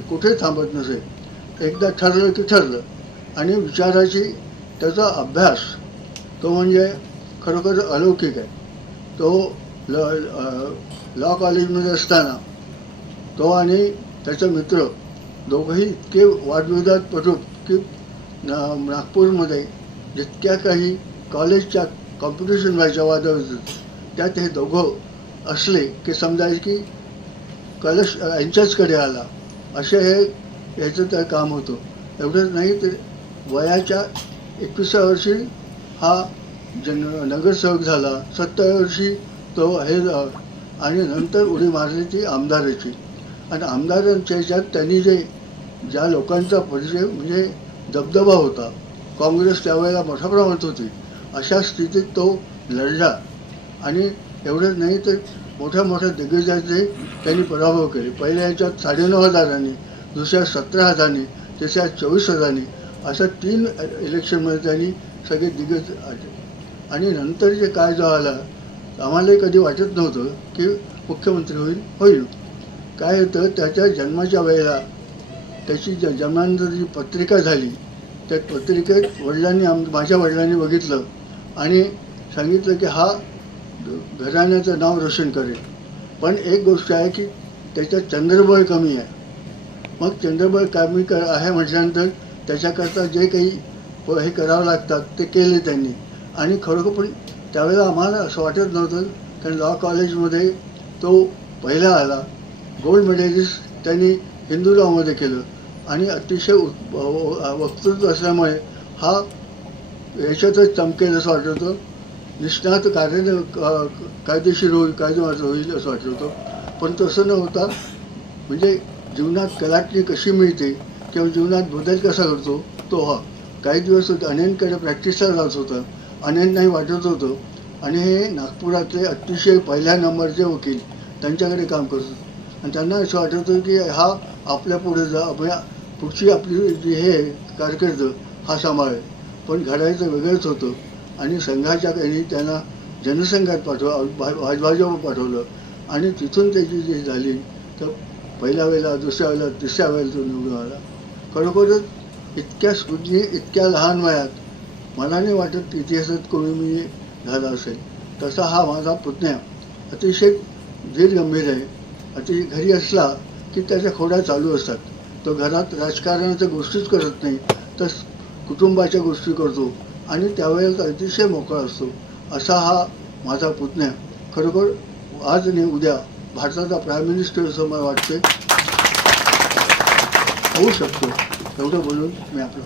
कुठे थांबत नसे. एकदा ठरलं की ठरलं. आणि विचाराची त्याचा अभ्यास तो म्हणजे खरोखर अलौकिक आहे. तो लॉ कॉलेजमध्ये असताना तो आणि त्याचा मित्र दोघंही इतके वादविवादात पडून की नागपूरमध्ये जितक्या काही कॉलेजच्या कॉम्पिटिशन व्हायच्या वादाविवाद त्यात हे दोघं असले की समजायचे की कलश यांच्याचकडे आला असे हे याचं तर काम होतं. एवढंच नाही तर वयाच्या 21व्या वर्षी हा नगरसेवक झाला. 27व्या वर्षी तो हे आणि नंतर उडी मारली ती आमदाराची. आणि आमदारांच्या ह्याच्यात त्यांनी ज्या लोकांचा परिचय म्हणजे दबदबा होता, काँग्रेस त्यावेळेला मोठ्या प्रमाणात होती, अशा स्थितीत तो लढला. आणि एवढंच नाही तर मोठ्या मोठ्या दिग्गजांचे त्यांनी पराभव केले. पहिल्या ह्याच्यात 9,500, दुसऱ्या 17,000, तिसऱ्या 24,000 अशा 3 इलेक्शनमध्ये त्यांनी सगळे दिग्गज आले. आणि नंतर जे काय जो आला आम्हालाही कधी वाटत नव्हतं की मुख्यमंत्री होईल. काय होतं, त्याच्या जन्माच्या वेळेला त्याची जन्मानंतर जी पत्रिका झाली त्या पत्रिकेत माझ्या वडिलांनी बघितलं आणि सांगितलं की हा घराण्याचं नाव रोशन करेल. पण एक गोष्ट आहे की त्याच्यात चंद्रबळ कमी आहे. मग चंद्रबळ कमी आहे म्हटल्यानंतर त्याच्याकरता जे काही हे करावं लागतात ते केले त्यांनी. आणि खरोखर पण त्यावेळेला आम्हाला असं वाटत नव्हतं, कारण लॉ कॉलेजमध्ये तो पहिला आला. गोल्ड मेडलिस्ट त्यांनी हिंदू लॉमध्ये केलं आणि अतिशय वक्तृत्व असल्यामुळे हा याच्यातच चमकेल असं वाटत होतं. निष्णात कायदेशीर होईल असं वाटत होतं. पण तसं न होता म्हणजे जीवनात कलाटणी कशी मिळते किंवा जीवनात बदल कसा करतो तो हा. काही दिवस अनेनकडे प्रॅक्टिसला जात होतं. अनेन वाटत होतं आणि हे नागपुरातले अतिशय पहिल्या नंबरचे वकील त्यांच्याकडे काम करतो. आणि त्यांना असं वाटत होतं की हा आपल्या पुढे पुढची आपली जी हे कारकीर्द हा सांभाळेल. पण घडायचं वेगळंच होतं. आणि संघाच्या काही त्यांना जनसंघात भाजपा पाठवलं आणि तिथून त्याची जी झाली तर पहिल्या वेळेला, दुसऱ्या वेळेला, तिसऱ्या वेळेला तो निवडून आला. खरोखरच इतक्या स्फूर्ती इतक्या लहान वयात मला नाही वाटत इतिहासात कोणी मी झाला असेल. तसा हा माझा पुतण्या अतिशय गंभीर आहे. घरी असला की त्याच्या खोड्या चालू असतात. तो घरात राजकारणाच्या गोष्टीच करत नाही तर कुटुंबाच्या गोष्टी करतो आणि त्यावेळेला अतिशय मोकळा असतो. असा हा माझा पुतण्या खरोखर आज आणि उद्या भारताचा प्राईम मिनिस्टर असं मला वाटते होऊ शकतो. एवढं बोलून मी आपलं